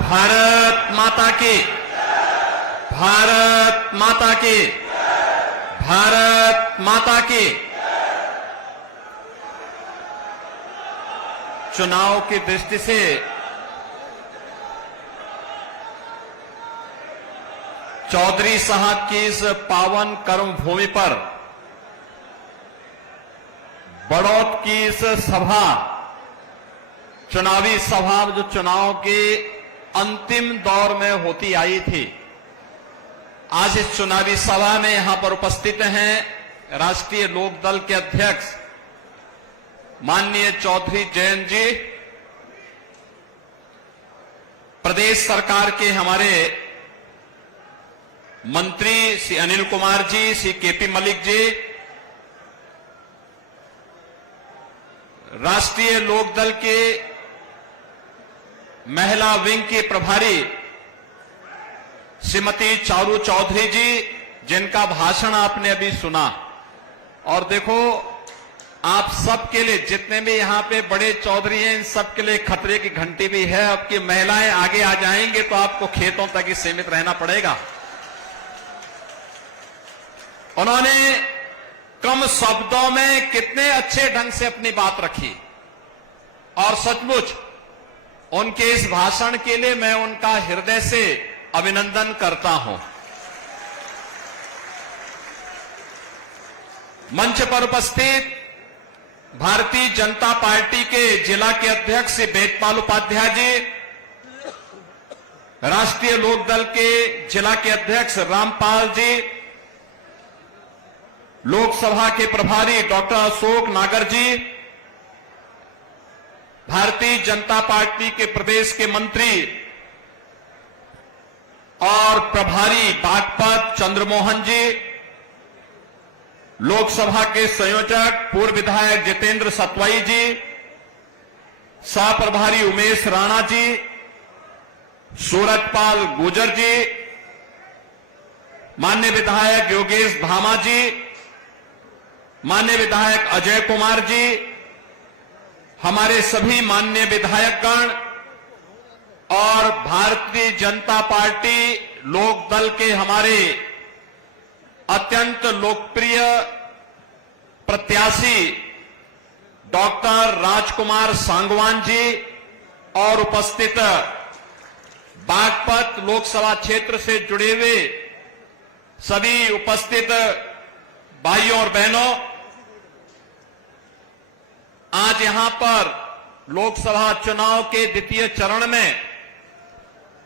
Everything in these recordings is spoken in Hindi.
भारत माता की, भारत माता की, भारत माता की। चुनाव की दृष्टि से चौधरी साहब की इस पावन कर्म भूमि पर बड़ौत की इस सभा, चुनावी सभा जो चुनाव के अंतिम दौर में होती आई थी, आज इस चुनावी सभा में यहां पर उपस्थित हैं राष्ट्रीय लोकदल के अध्यक्ष माननीय चौधरी जयंत जी, प्रदेश सरकार के हमारे मंत्री श्री अनिल कुमार जी, श्री केपी मलिक जी, राष्ट्रीय लोकदल के महिला विंग के प्रभारी श्रीमती चारू चौधरी जी, जिनका भाषण आपने अभी सुना। और देखो, आप सबके लिए, जितने भी यहां पे बड़े चौधरी हैं, इन सबके लिए खतरे की घंटी भी है। आपकी महिलाएं आगे आ जाएंगे तो आपको खेतों तक ही सीमित रहना पड़ेगा। उन्होंने कम शब्दों में कितने अच्छे ढंग से अपनी बात रखी और सचमुच उनके इस भाषण के लिए मैं उनका हृदय से अभिनंदन करता हूं। मंच पर उपस्थित भारतीय जनता पार्टी के जिला के अध्यक्ष श्री वेदपाल उपाध्याय जी, राष्ट्रीय लोकदल के जिला के अध्यक्ष रामपाल जी, लोकसभा के प्रभारी डॉक्टर अशोक नागर जी, भारतीय जनता पार्टी के प्रदेश के मंत्री और प्रभारी बागपत चंद्रमोहन जी, लोकसभा के संयोजक पूर्व विधायक जितेंद्र सतवाई जी, सह प्रभारी उमेश राणा जी, सूरजपाल गुजर जी, माननीय विधायक योगेश धामा जी, माननीय विधायक अजय कुमार जी, हमारे सभी माननीय विधायकगण और भारतीय जनता पार्टी लोकदल के हमारे अत्यंत लोकप्रिय प्रत्याशी डॉक्टर राजकुमार सांगवान जी और उपस्थित बागपत लोकसभा क्षेत्र से जुड़े हुए सभी उपस्थित भाइयों और बहनों, आज यहां पर लोकसभा चुनाव के द्वितीय चरण में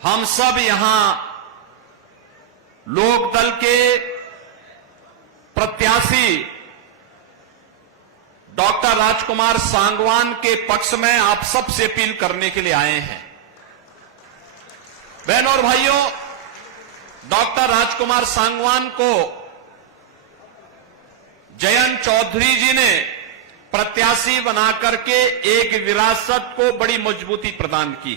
हम सब यहां लोकदल के प्रत्याशी डॉक्टर राजकुमार सांगवान के पक्ष में आप सबसे अपील करने के लिए आए हैं। बहनों और भाइयों, डॉक्टर राजकुमार सांगवान को जयंत चौधरी जी ने प्रत्याशी बनाकर के एक विरासत को बड़ी मजबूती प्रदान की।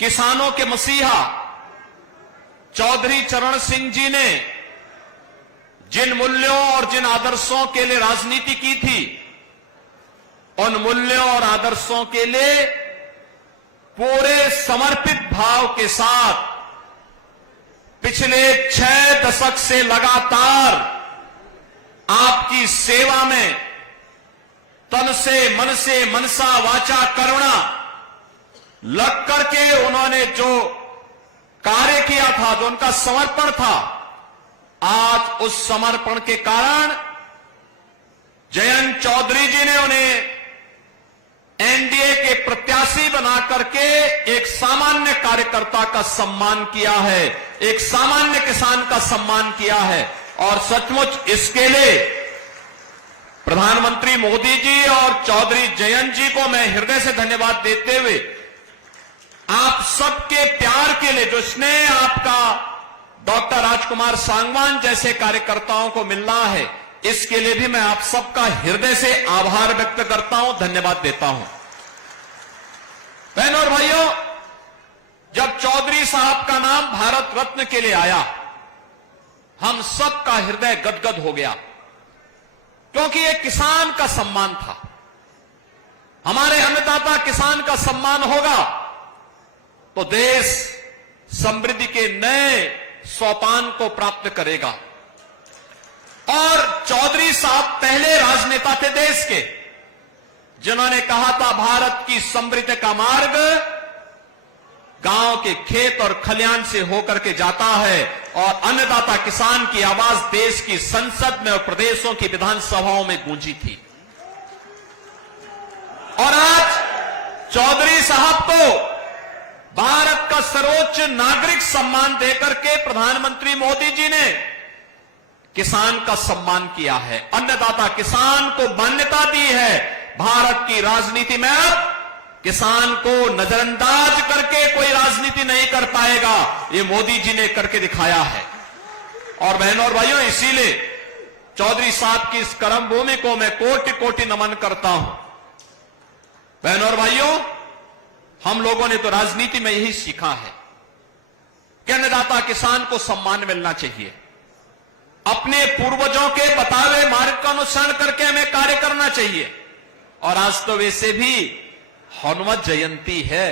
किसानों के मसीहा चौधरी चरण सिंह जी ने जिन मूल्यों और जिन आदर्शों के लिए राजनीति की थी, उन मूल्यों और आदर्शों के लिए पूरे समर्पित भाव के साथ पिछले 6 दशक से लगातार आपकी सेवा में तन से, मन से, मनसा वाचा कर्मणा लग करके उन्होंने जो कार्य किया था, जो उनका समर्पण था, आज उस समर्पण के कारण जयंत चौधरी जी ने उन्हें एनडीए के प्रत्याशी बना करके एक सामान्य कार्यकर्ता का सम्मान किया है, एक सामान्य किसान का सम्मान किया है। और सचमुच इसके लिए प्रधानमंत्री मोदी जी और चौधरी जयंत जी को मैं हृदय से धन्यवाद देते हुए, आप सबके प्यार के लिए, जो स्नेह आपका डॉक्टर राजकुमार सांगवान जैसे कार्यकर्ताओं को मिल रहा है, इसके लिए भी मैं आप सबका हृदय से आभार व्यक्त करता हूं, धन्यवाद देता हूं। बहनों और भाइयों, जब चौधरी साहब का नाम भारत रत्न के लिए आया, हम सबका हृदय गदगद हो गया, क्योंकि यह किसान का सम्मान था। हमारे अन्नदाता किसान का सम्मान होगा तो देश समृद्धि के नए सोपान को प्राप्त करेगा। और चौधरी साहब पहले राजनेता थे देश के जिन्होंने कहा था भारत की समृद्धि का मार्ग गांव के खेत और खलिहान से होकर के जाता है, और अन्नदाता किसान की आवाज देश की संसद में और प्रदेशों की विधानसभाओं में गूंजी थी। और आज चौधरी साहब को भारत का सर्वोच्च नागरिक सम्मान देकर के प्रधानमंत्री मोदी जी ने किसान का सम्मान किया है, अन्नदाता किसान को मान्यता दी है। भारत की राजनीति में अब किसान को नजरअंदाज करके कोई राजनीति नहीं कर पाएगा, ये मोदी जी ने करके दिखाया है। और बहनों और भाइयों, इसीलिए चौधरी साहब की इस कर्म भूमि को मैं कोटि कोटि नमन करता हूं। बहनों और भाइयों, हम लोगों ने तो राजनीति में यही सीखा है कि अन्नदाता किसान को सम्मान मिलना चाहिए, अपने पूर्वजों के बताए हुए मार्ग का अनुसरण करके हमें कार्य करना चाहिए। और आज तो वैसे भी हनुमत जयंती है,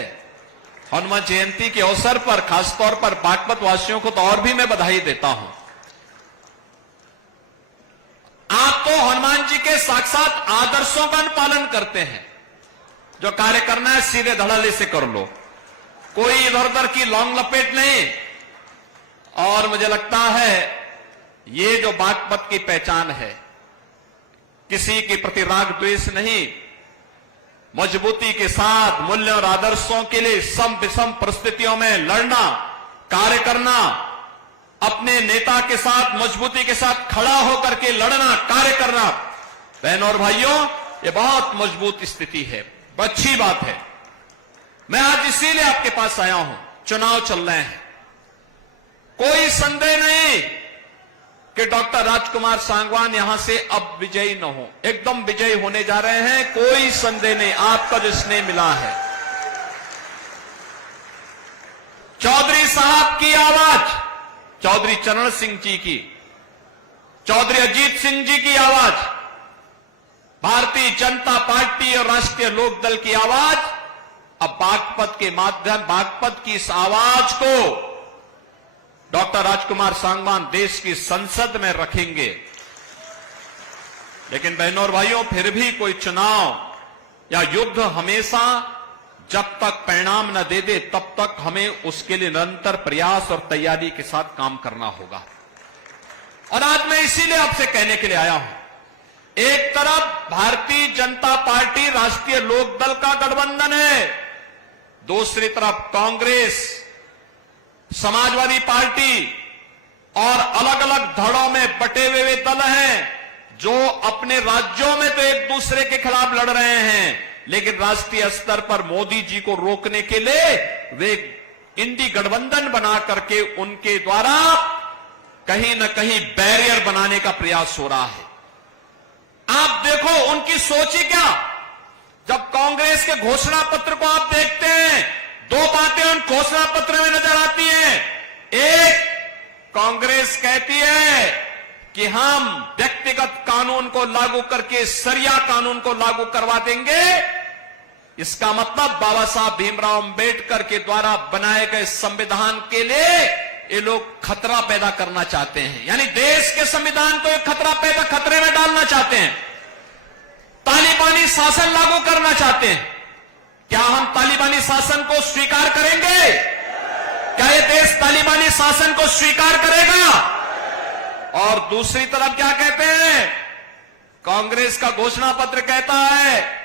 हनुमत जयंती के अवसर पर खासतौर पर बागपत वासियों को तो और भी मैं बधाई देता हूं। आप तो हनुमान जी के साक्षात आदर्शों का पालन करते हैं, जो कार्य करना है सीधे धड़ल्ले से कर लो, कोई इधर उधर की लौंग लपेट नहीं। और मुझे लगता है ये जो बागपत की पहचान है, किसी के प्रति राग द्वेष नहीं, मजबूती के साथ मूल्यों और आदर्शों के लिए सम विषम परिस्थितियों में लड़ना, कार्य करना, अपने नेता के साथ मजबूती के साथ खड़ा होकर के लड़ना, कार्य करना। बहनों और भाइयों, ये बहुत मजबूत स्थिति है, अच्छी बात है। मैं आज इसीलिए आपके पास आया हूं, चुनाव चल रहे हैं, कोई संदेह नहीं कि डॉक्टर राजकुमार सांगवान यहां से अब विजयी न हो, एकदम विजयी होने जा रहे हैं, कोई संदेह नहीं। आपका जो स्नेह मिला है, चौधरी साहब की आवाज, चौधरी चरण सिंह जी की, चौधरी अजीत सिंह जी की आवाज, भारतीय जनता पार्टी और राष्ट्रीय लोकदल की आवाज, अब बागपत के माध्यम, बागपत की इस आवाज को डॉक्टर राजकुमार सांगवान देश की संसद में रखेंगे। लेकिन बहनों और भाइयों, फिर भी कोई चुनाव या युद्ध हमेशा जब तक परिणाम न दे दे तब तक हमें उसके लिए निरंतर प्रयास और तैयारी के साथ काम करना होगा। और आज मैं इसीलिए आपसे कहने के लिए आया हूं, एक तरफ भारतीय जनता पार्टी राष्ट्रीय लोकदल का गठबंधन है, दूसरी तरफ कांग्रेस, समाजवादी पार्टी और अलग अलग धड़ों में बटे हुए दल हैं जो अपने राज्यों में तो एक दूसरे के खिलाफ लड़ रहे हैं, लेकिन राष्ट्रीय स्तर पर मोदी जी को रोकने के लिए वे इंडी गठबंधन बना करके उनके द्वारा कहीं न कहीं बैरियर बनाने का प्रयास हो रहा है। आप देखो उनकी सोच ही क्या। जब कांग्रेस के घोषणा पत्र को आप देखते हैं, दो बातें उन घोषणा पत्र में नजर आती हैं। एक, कांग्रेस कहती है कि हम व्यक्तिगत कानून को लागू करके शरिया कानून को लागू करवा देंगे। इसका मतलब बाबा साहब भीमराव अंबेडकर के द्वारा बनाए गए संविधान के लिए ये लोग खतरा पैदा करना चाहते हैं, यानी देश के संविधान को एक खतरे में डालना चाहते हैं, तालिबानी शासन लागू करना चाहते हैं। क्या हम तालिबानी शासन को स्वीकार करेंगे? क्या ये देश तालिबानी शासन को स्वीकार करेगा? और दूसरी तरफ क्या कहते हैं, कांग्रेस का घोषणा पत्र कहता है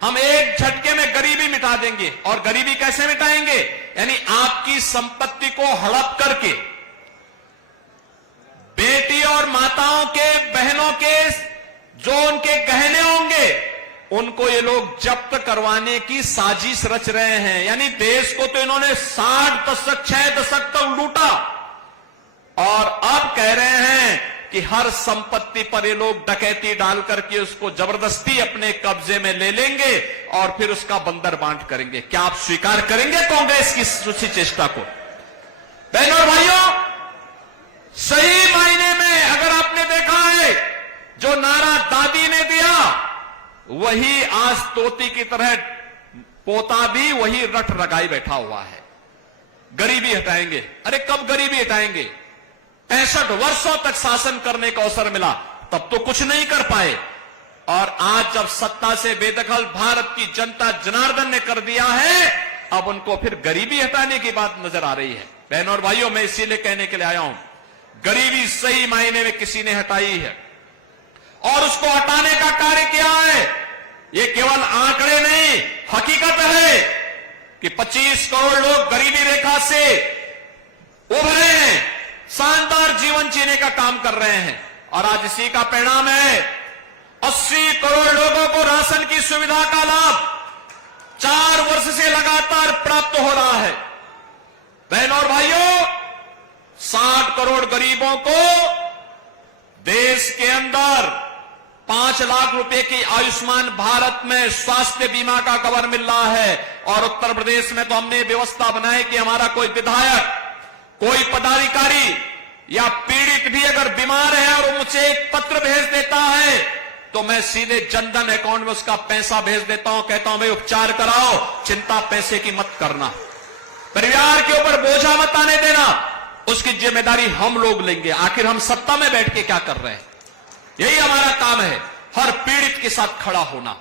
हम एक झटके में गरीबी मिटा देंगे। और गरीबी कैसे मिटाएंगे? यानी आपकी संपत्ति को हड़प करके बेटी और माताओं के, बहनों के जो उनके गहने होंगे उनको ये लोग जब्त करवाने की साजिश रच रहे हैं। यानी देश को तो इन्होंने 60 दशक 6 दशक तक लूटा और अब कह रहे हैं कि हर संपत्ति पर ये लोग डकैती डाल करके उसको जबरदस्ती अपने कब्जे में ले लेंगे और फिर उसका बंदर बांट करेंगे। क्या आप स्वीकार करेंगे कांग्रेस की उसी चेष्टा को? बहनों और भाइयों, सही मायने में अगर आपने देखा है जो नारा दादी ने दिया वही आज तोती की तरह पोता भी वही रट रगाई बैठा हुआ है। गरीबी हटाएंगे, अरे कब गरीबी हटाएंगे? 65 वर्षों तक शासन करने का अवसर मिला, तब तो कुछ नहीं कर पाए। और आज जब सत्ता से बेदखल भारत की जनता जनार्दन ने कर दिया है, अब उनको फिर गरीबी हटाने की बात नजर आ रही है। बहनों और भाइयों, मैं इसीलिए कहने के लिए आया हूं, गरीबी सही मायने में किसी ने हटाई है और उसको हटाने का कार्य किया है। ये केवल आंकड़े नहीं, हकीकत है कि 25 करोड़ लोग गरीबी रेखा से उभरे हैं, शानदार जीवन जीने का काम कर रहे हैं। और आज इसी का परिणाम है 80 करोड़ लोगों को राशन की सुविधा का लाभ 4 वर्ष से लगातार प्राप्त हो रहा है। बहनों और भाइयों, 60 करोड़ गरीबों को देश के अंदर 5 लाख रुपए की आयुष्मान भारत में स्वास्थ्य बीमा का कवर मिल रहा है। और उत्तर प्रदेश में तो हमने व्यवस्था बनाई कि हमारा कोई विधायक, कोई पदाधिकारी या पीड़ित भी अगर बीमार है और मुझे एक पत्र भेज देता है तो मैं सीधे जनधन अकाउंट में उसका पैसा भेज देता हूं, कहता हूं भाई उपचार कराओ, चिंता पैसे की मत करना, परिवार के ऊपर बोझा मत आने देना, उसकी जिम्मेदारी हम लोग लेंगे। आखिर हम सत्ता में बैठ के क्या कर रहे हैं? यही हमारा काम है, हर पीड़ित के साथ खड़ा होना।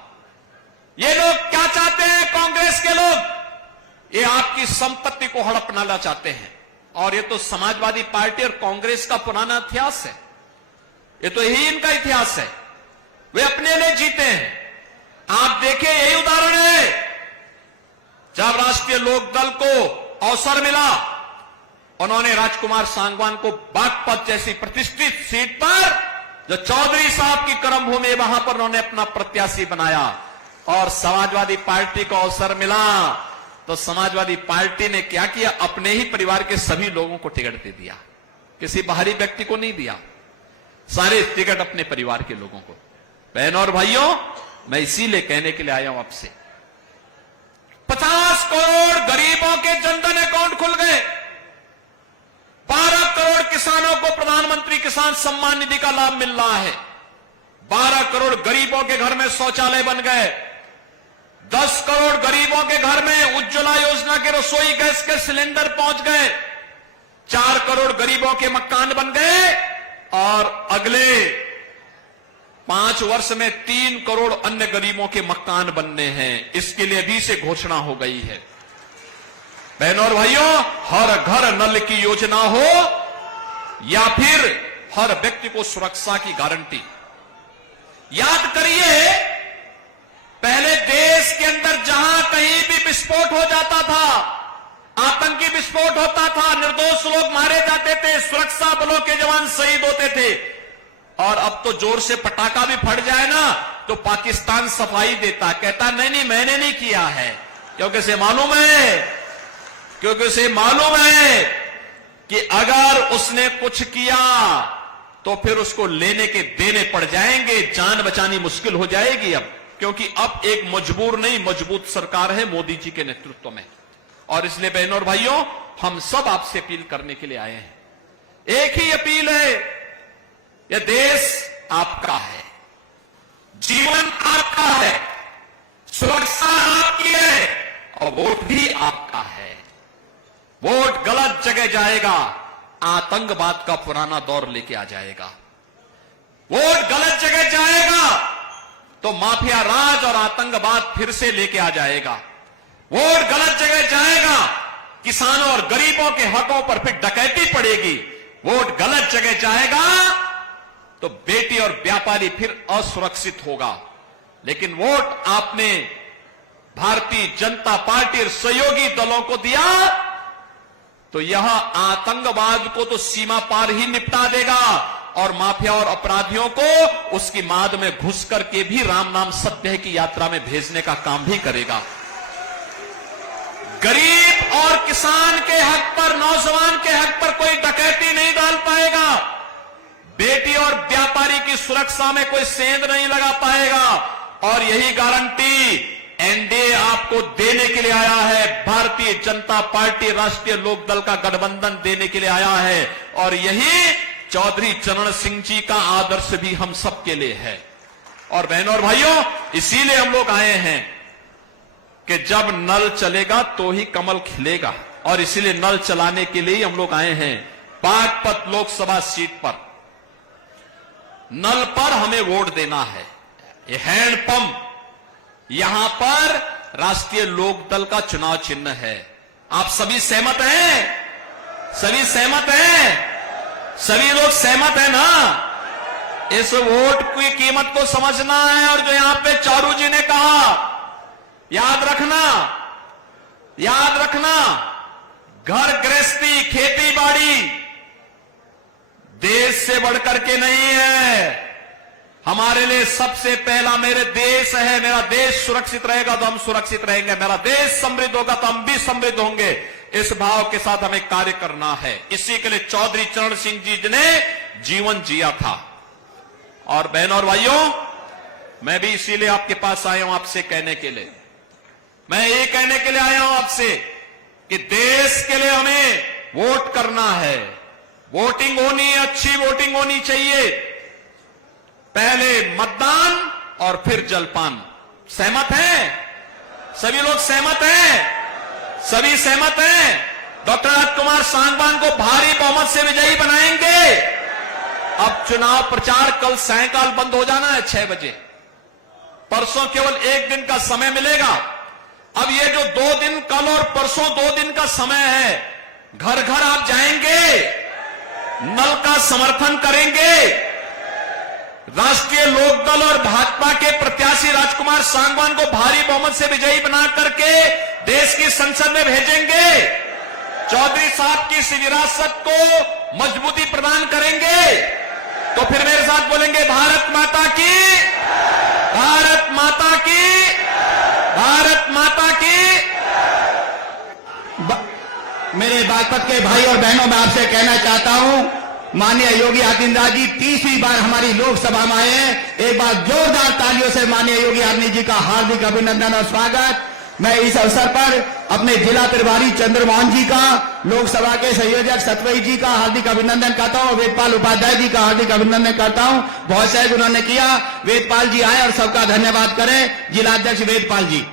ये लोग क्या चाहते हैं? कांग्रेस के लोग ये आपकी संपत्ति को हड़पना चाहते हैं। और ये तो समाजवादी पार्टी और कांग्रेस का पुराना इतिहास है, ये तो यही इनका इतिहास है। वे अपने लिए जीते हैं। आप देखिए, यही उदाहरण है जब राष्ट्रीय लोकदल को अवसर मिला, उन्होंने राजकुमार सांगवान को बागपत जैसी प्रतिष्ठित सीट पर, जो चौधरी साहब की कर्मभूमि, वहां पर उन्होंने अपना प्रत्याशी बनाया। और समाजवादी पार्टी को अवसर मिला तो समाजवादी पार्टी ने क्या किया? अपने ही परिवार के सभी लोगों को टिकट दे दिया, किसी बाहरी व्यक्ति को नहीं दिया, सारे टिकट अपने परिवार के लोगों को। बहनों और भाइयों, मैं इसीलिए कहने के लिए आया हूं आपसे, 50 करोड़ गरीबों के जनधन अकाउंट खुल गए, 12 करोड़ किसानों को प्रधानमंत्री किसान सम्मान निधि का लाभ मिल रहा है, 12 करोड़ गरीबों के घर में शौचालय बन गए, 10 करोड़ गरीबों के घर में उज्ज्वला योजना के रसोई गैस के सिलेंडर पहुंच गए, 4 करोड़ गरीबों के मकान बन गए और अगले 5 वर्ष में 3 करोड़ अन्य गरीबों के मकान बनने हैं। इसके लिए अभी से घोषणा हो गई है। बहनों और भाइयों, हर घर नल की योजना हो या फिर हर व्यक्ति को सुरक्षा की गारंटी। याद करिए, पहले देश के अंदर जहां कहीं भी विस्फोट हो जाता था, आतंकी विस्फोट होता था, निर्दोष लोग मारे जाते थे, सुरक्षा बलों के जवान शहीद होते थे। और अब तो जोर से पटाखा भी फट जाए ना तो पाकिस्तान सफाई देता, कहता नहीं नहीं मैंने नहीं किया है, क्योंकि उसे मालूम है कि अगर उसने कुछ किया तो फिर उसको लेने के देने पड़ जाएंगे, जान बचानी मुश्किल हो जाएगी अब, क्योंकि अब एक मजबूर नहीं मजबूत सरकार है मोदी जी के नेतृत्व में। और इसलिए बहनों और भाइयों, हम सब आपसे अपील करने के लिए आए हैं। एक ही अपील है, यह देश आपका है, जीवन आपका है, सुरक्षा आपकी है और वोट भी आपका है। वोट गलत जगह जाएगा, आतंकवाद का पुराना दौर लेके आ जाएगा। वोट गलत जगह जाएगा तो माफिया राज और आतंकवाद फिर से लेके आ जाएगा। वोट गलत जगह जाएगा, किसानों और गरीबों के हकों पर फिर डकैती पड़ेगी। वोट गलत जगह जाएगा तो बेटी और व्यापारी फिर असुरक्षित होगा। लेकिन वोट आपने भारतीय जनता पार्टी और सहयोगी दलों को दिया तो यह आतंकवाद को तो सीमा पार ही निपटा देगा और माफिया और अपराधियों को उसकी माद में घुस करके भी राम नाम सत्य है की यात्रा में भेजने का काम भी करेगा। गरीब और किसान के हक पर, नौजवान के हक पर कोई डकैती नहीं डाल पाएगा, बेटी और व्यापारी की सुरक्षा में कोई सेंध नहीं लगा पाएगा। और यही गारंटी एनडीए आपको देने के लिए आया है, भारतीय जनता पार्टी राष्ट्रीय लोकदल का गठबंधन देने के लिए आया है। और यही चौधरी चरण सिंह जी का आदर्श भी हम सबके लिए है। और बहनों और भाइयों, इसीलिए हम लोग आए हैं कि जब नल चलेगा तो ही कमल खिलेगा, और इसीलिए नल चलाने के लिए हम लोग आए हैं बागपत लोकसभा सीट पर। नल पर हमें वोट देना है। ये हैंडपंप, यहां पर राष्ट्रीय लोकदल का चुनाव चिन्ह है। आप सभी सहमत हैं? सभी सहमत हैं? सभी लोग सहमत हैं ना? इस वोट की कीमत को समझना है। और जो यहां पे चारू जी ने कहा, याद रखना, याद रखना, घर गृहस्थी, खेती बाड़ी देश से बढ़कर के नहीं है। हमारे लिए सबसे पहला मेरे देश है। मेरा देश सुरक्षित रहेगा तो हम सुरक्षित रहेंगे, मेरा देश समृद्ध होगा तो हम भी समृद्ध होंगे। इस भाव के साथ हमें कार्य करना है। इसी के लिए चौधरी चरण सिंह जी ने जीवन जिया था। और बहनों और भाइयों, मैं भी इसीलिए आपके पास आया हूं, आपसे कहने के लिए, मैं ये कहने के लिए आया हूं आपसे कि देश के लिए हमें वोट करना है। वोटिंग होनी है, अच्छी वोटिंग होनी चाहिए। पहले मतदान और फिर जलपान। सहमत हैं? सभी लोग सहमत हैं? सभी सहमत हैं? डॉक्टर राजकुमार सांगवान को भारी बहुमत से विजयी बनाएंगे। अब चुनाव प्रचार कल सायंकाल बंद हो जाना है 6 बजे। परसों केवल 1 दिन का समय मिलेगा। अब ये जो 2 दिन, कल और परसों 2 दिन का समय है, घर घर आप जाएंगे, नल का समर्थन करेंगे, राष्ट्रीय लोकदल और भाजपा के प्रत्याशी राजकुमार सांगवान को भारी बहुमत से विजयी बना करके देश की संसद में भेजेंगे। चौधरी साहब की इस विरासत को मजबूती प्रदान करेंगे। तो फिर मेरे साथ बोलेंगे, भारत माता की, भारत माता की, भारत माता की। मेरे बागपत के भाई और बहनों, मैं आपसे कहना चाहता हूं, माननीय योगी आदित्यनाथ जी 30वीं बार हमारी लोकसभा में आए हैं। एक बार जोरदार तालियों से माननीय योगी आदित्यनाथ जी का हार्दिक अभिनंदन और स्वागत। मैं इस अवसर पर अपने जिला प्रभारी चंद्रमोहन जी का, लोकसभा के संयोजक सतवई जी का हार्दिक अभिनंदन करता हूं, वेदपाल उपाध्याय जी का हार्दिक अभिनंदन करता हूं। बहुत सहयोग उन्होंने किया। वेदपाल जी आए और सबका धन्यवाद करें। जिलाध्यक्ष वेदपाल जी।